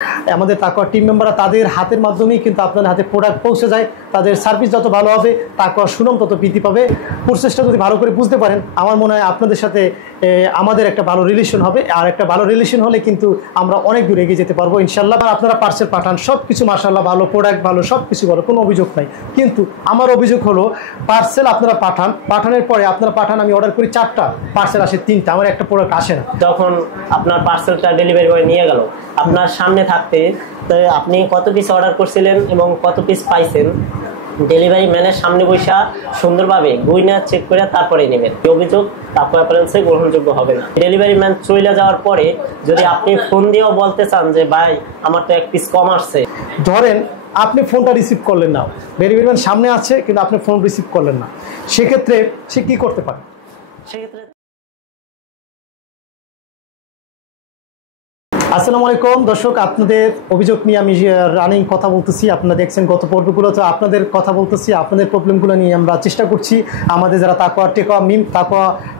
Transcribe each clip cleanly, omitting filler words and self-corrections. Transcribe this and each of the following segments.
আমাদের তাকওয়া টিম মেম্বাররা তাদের হাতের মাধ্যমেই কিন্তু আপনাদের হাতে প্রোডাক্ট পৌঁছে যায়। তাদের সার্ভিস যত ভালো হবে তাকওয়া সুনাম তত বৃদ্ধি পাবে। প্রসেসটা যদি ভালো করে বুঝতে পারেন, আমার মনে হয় আপনাদের সাথে আমাদের একটা ভালো রিলেশন হবে। আর একটা ভালো রিলেশন হলে কিন্তু আমরা অনেক দূর এগিয়ে যেতে পারবো ইনশাল্লাহ। আপনারা পার্সেল পাঠান, সব কিছু মাশাআল্লাহ ভালো, প্রোডাক্ট ভালো, সব কিছু ভালো, কোনো অভিযোগ নাই। কিন্তু আমার অভিযোগ হলো পার্সেল আপনারা পাঠানোর পরে আপনারা পাঠান, আমি অর্ডার করি 4টা, পার্সেল আসে 3টা, আমার একটা প্রোডাক্ট আসে না। যখন আপনার পার্সেলটা ডেলিভারি বয় নিয়ে গেল, আপনার সামনে থাকতে আপনি কত পিস অর্ডার করছিলেন এবং কত পিস পাইছেন, ডেলিভারি ম্যানের সামনে বসা সুন্দরভাবে গুইনা চেক করে তারপরে নেবেন। এই অভিযোগ তাকওয়া অ্যাপারেলসে গ্রহণযোগ্য হবে না। ডেলিভারি ম্যান চলে যাওয়ার পরে যদি আপনি ফোন দিয়েও বলতে চান যে ভাই আমার তো 1 পিস কম আসছে, ধরেন আপনি ফোনটা রিসিভ করলেন না, ডেলিভারি ম্যান সামনে আছে কিন্তু আপনি ফোন রিসিভ করলেন না, সেক্ষেত্রে সে কী করতে পারে? সেক্ষেত্রে আসসালামু আলাইকুম দর্শক, আপনাদের অভিযোগ নিয়ে আমি রানিং কথা বলতেছি। আপনারা দেখছেন গত পর্বগুলো, তো আপনাদের কথা বলতেছি, আপনাদের প্রবলেমগুলো নিয়ে আমরা চেষ্টা করছি। আমাদের যারা তাকওয়া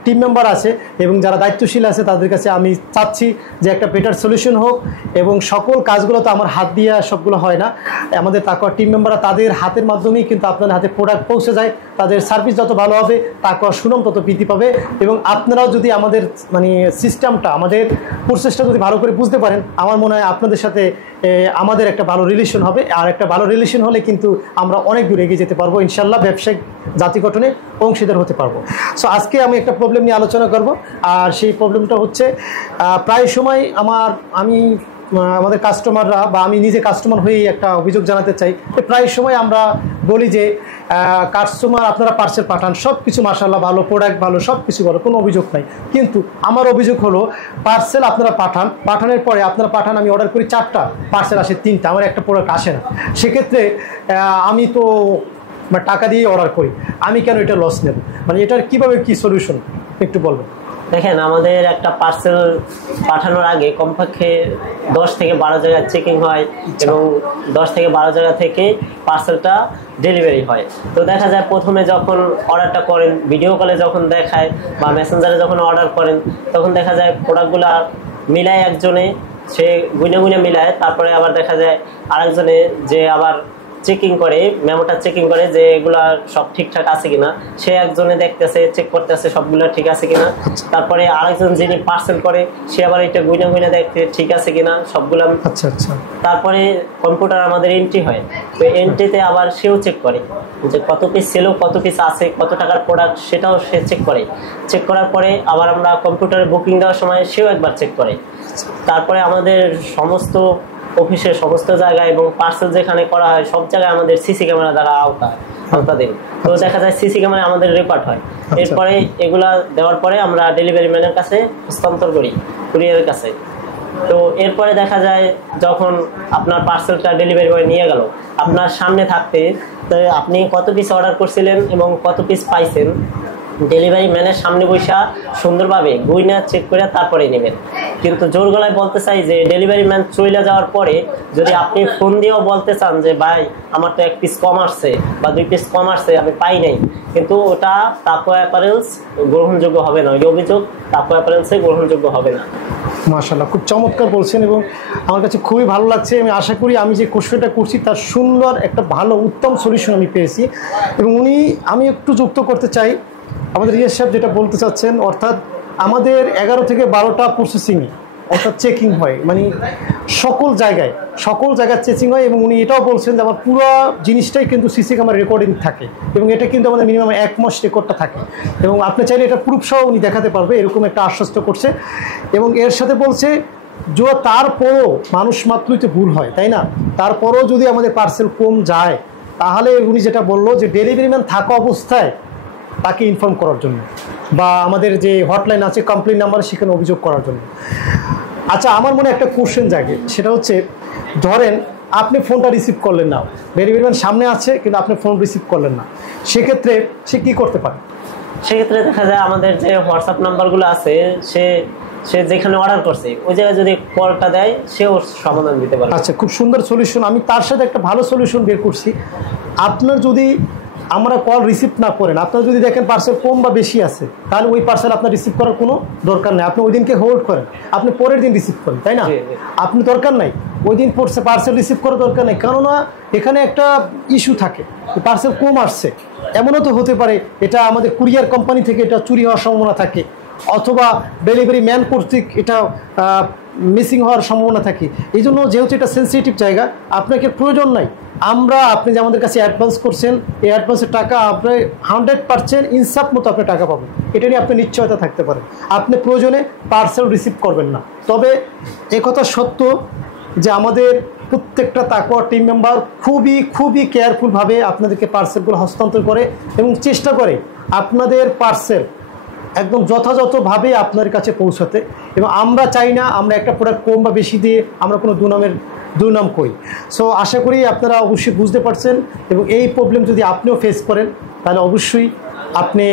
টিম মেম্বার আছে এবং যারা দায়িত্বশীল আছে তাদের কাছে আমি চাচ্ছি যে একটা বেটার সলিউশন হোক। এবং সকল কাজগুলো তো আমার হাত দিয়ে সবগুলো হয় না। আমাদের তাকওয়া টিম মেম্বাররা তাদের হাতের মাধ্যমেই কিন্তু আপনাদের হাতে প্রোডাক্ট পৌঁছে যায়। তাদের সার্ভিস যত ভালো হবে তাকওয়া সুনাম তত বৃদ্ধি পাবে। এবং আপনারাও যদি আমাদের সিস্টেমটা, আমাদের প্রসেসটা যদি ভালো করে বুঝতে পারেন, আমার মনে হয় আপনাদের সাথে আমাদের একটা ভালো রিলেশন হবে। আর একটা ভালো রিলেশন হলে কিন্তু আমরা অনেক দূর এগিয়ে যেতে পারবো ইনশাল্লাহ, ব্যবসায়িক জাতি গঠনে অংশীদার হতে পারবো। সো আজকে আমি একটা প্রবলেম নিয়ে আলোচনা করব। আর সেই প্রবলেমটা হচ্ছে প্রায় সময় আমাদের কাস্টমাররা বা আমি নিজে কাস্টমার হয়েই একটা অভিযোগ জানাতে চাই। প্রায় সময় আমরা বলি যে কাস্টমার আপনারা পার্সেল পাঠান, সব কিছু মাশাআল্লাহ ভালো, প্রোডাক্ট ভালো, সব কিছু ভালো, কোনো অভিযোগ নাই। কিন্তু আমার অভিযোগ হলো পার্সেল আপনারা পাঠানোর পরে আপনারা পাঠান, আমি অর্ডার করি 4টা, পার্সেল আসে 3টা, আমার একটা প্রোডাক্ট আসে না। সেক্ষেত্রে আমি তো টাকা দিয়ে অর্ডার করি, আমি কেন এটা লস নেব? এটার কীভাবে কী সলিউশন একটু বলবেন। দেখেন, আমাদের একটা পার্সেল পাঠানোর আগে কমপক্ষে 10 থেকে 12 জায়গায় চেকিং হয় এবং 10 থেকে 12 জায়গা থেকে পার্সেলটা ডেলিভারি হয়। তো দেখা যায় প্রথমে যখন অর্ডারটা করেন, ভিডিও কলে যখন দেখায় বা মেসেঞ্জারে যখন অর্ডার করেন, তখন দেখা যায় প্রোডাক্টগুলো মিলায় একজনে, সে গুনে মিলায়, তারপরে আবার দেখা যায় আরেকজনে যে আবার চেকিং করে, মেমোটা চেকিং করে যে এগুলা সব ঠিকঠাক আছে কিনা, সে একজনে দেখতেছে, চেক করতেছে সবগুলো ঠিক আছে কিনা। তারপরে আরেকজন যিনি পার্সেল করে সে আবার এটা গুইনা দেখতে ঠিক আছে কিনা সবগুলো। তারপরে কম্পিউটার আমাদের এন্ট্রি হয়, তো এন্ট্রিতে আবার সেও চেক করে যে কত পিস ছিল, কত পিস আছে, কত টাকার প্রোডাক্ট, সেটাও সে চেক করে। চেক করার পরে আবার আমরা কম্পিউটারে বুকিং দেওয়ার সময় সেও একবার চেক করে। তারপরে আমাদের সমস্ত অফিসের সমস্ত জায়গায় এবং পার্সেল যেখানে করা হয় সব জায়গায় আমাদের সিসি ক্যামেরা দ্বারা আওতাধীন। তো দেখা যায় সিসি ক্যামেরা আমাদের রেকর্ড হয়। এরপরে এগুলা দেওয়ার পরে আমরা ডেলিভারি ম্যানের কাছে হস্তান্তর করি, কুরিয়ারের কাছে। তো এরপরে দেখা যায় যখন আপনার পার্সেলটা ডেলিভারি বয় নিয়ে গেল, আপনার সামনে থাকতে আপনি কত পিস অর্ডার করছিলেন এবং কত পিস পাইছেন, ডেলিভারি ম্যানের সামনে বসা সুন্দরভাবে গুইনা চেক করে তারপরে নেবেন। কিন্তু জোর গলায় বলতে চাই যে ডেলিভারি ম্যান চলে যাওয়ার পরে যদি আপনি ফোন দিয়েও বলতে চান যে ভাই আমার তো 1 পিস কম আসছে বা 2 পিস কম আসছে, আমি পাই নাই, কিন্তু ওটা তাকওয়া অ্যাপারেলস গ্রহণযোগ্য হবে না। এই অভিযোগ তাকওয়া অ্যাপারেলসে গ্রহণযোগ্য হবে না। মাশাআল্লাহ, খুব চমৎকার বলছেন এবং আমার কাছে খুবই ভালো লাগছে। আমি আশা করি আমি যে কোশ্চেনটা করছি তার সুন্দর একটা ভালো উত্তম সলিউশন আমি পেয়েছি। এবং আমি একটু যুক্ত করতে চাই, আমাদের রিয়াজ সাহেব যেটা বলতে চাচ্ছেন, অর্থাৎ আমাদের 11 থেকে 12টা প্রসেসিংয়ে অর্থাৎ চেকিং হয়, সকল জায়গায় চেকিং হয়। এবং উনি এটাও বলছেন যে আমার পুরো জিনিসটাই কিন্তু সিসি ক্যামেরা রেকর্ডিং থাকে এবং এটা কিন্তু আমাদের মিনিমাম 1 মাস রেকর্ডটা থাকে। এবং আপনি চাইলে এটা প্রুফ সহ উনি দেখাতে পারবে, এরকম একটা আশ্বস্ত করছে। এবং এর সাথে বলছে যে তারপরও মানুষ মাত্রই তো ভুল হয়, তাই না? তারপরও যদি আমাদের পার্সেল কম যায়, তাহলে উনি যেটা বললো যে ডেলিভারি ম্যান থাকা অবস্থায় তাকে ইনফর্ম করার জন্য বা আমাদের যে হটলাইন আছে কমপ্লেন নাম্বার, সেখানে অভিযোগ করার জন্য। আচ্ছা, আমার মনে একটা কোশ্চেন জাগে, সেটা হচ্ছে ধরেন আপনি ফোনটা রিসিভ করলেন না, ডেলিভারি ম্যান সামনে আছে কিন্তু আপনি ফোন রিসিভ করলেন না, সেক্ষেত্রে সে কী করতে পারে? সেক্ষেত্রে দেখা যায় আমাদের যে হোয়াটসঅ্যাপ নাম্বারগুলো আছে, সে যেখানে অর্ডার করছে ওই জায়গায় যদি কলটা দেয়, সেও সমাধান দিতে পারে। আচ্ছা, খুব সুন্দর সলিউশন। আমি তার সাথে একটা ভালো সলিউশন বের করছি। আপনার যদি আমরা কল রিসিভ না করেন, আপনারা যদি দেখেন পার্সেল কম বা বেশি আছে, তাহলে ওই পার্সেল আপনার রিসিভ করার কোনো দরকার নেই। আপনি ওই দিনকে হোল্ড করেন, আপনি পরের দিন রিসিভ করেন, তাই না? আপনি দরকার নাই ওই দিন পার্সেল রিসিভ করার দরকার নেই, কেননা এখানে একটা ইস্যু থাকে, পার্সেল কম আসছে। এমনও তো হতে পারে এটা আমাদের কুরিয়ার কোম্পানি থেকে এটা চুরি হওয়ার সম্ভাবনা থাকে, অথবা ডেলিভারি ম্যান কর্তৃক এটা মিসিং হওয়ার সম্ভাবনা থাকে। এই জন্য যেহেতু এটা সেন্সিটিভ জায়গা, আপনাকে প্রয়োজন নাই আপনি যে আমাদের কাছে অ্যাডভান্স করছেন, এই অ্যাডভান্সের টাকা আপনি 100% ইনসাফ মতো আপনি টাকা পাবেন, এটা নিয়ে আপনি নিশ্চয়তা থাকতে পারেন। আপনি প্রয়োজনে পার্সেল রিসিভ করবেন না। তবে একথা সত্য যে আমাদের প্রত্যেকটা তাকওয়া টিম মেম্বার খুবই কেয়ারফুলভাবে আপনাদেরকে পার্সেলগুলো হস্তান্তর করে এবং চেষ্টা করে আপনাদের পার্সেল একদম যথাযথভাবে আপনার কাছে পৌঁছাতে। এবং আমরা চাই না আমরা একটা প্রোডাক্ট কম বা বেশি দিয়ে আমরা কোনো দুর্নাম করি। সো আশা করি আপনারা অবশ্যই বুঝতে পারছেন, এবং এই প্রবলেম যদি আপনিও ফেস করেন তাহলে অবশ্যই আপনি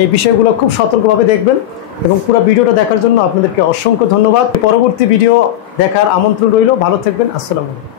এই বিষয়গুলো খুব সতর্কভাবে দেখবেন। এবং পুরো ভিডিওটা দেখার জন্য আপনাদেরকে অসংখ্য ধন্যবাদ। পরবর্তী ভিডিও দেখার আমন্ত্রণ রইল। ভালো থাকবেন। আসসালামু আলাইকুম।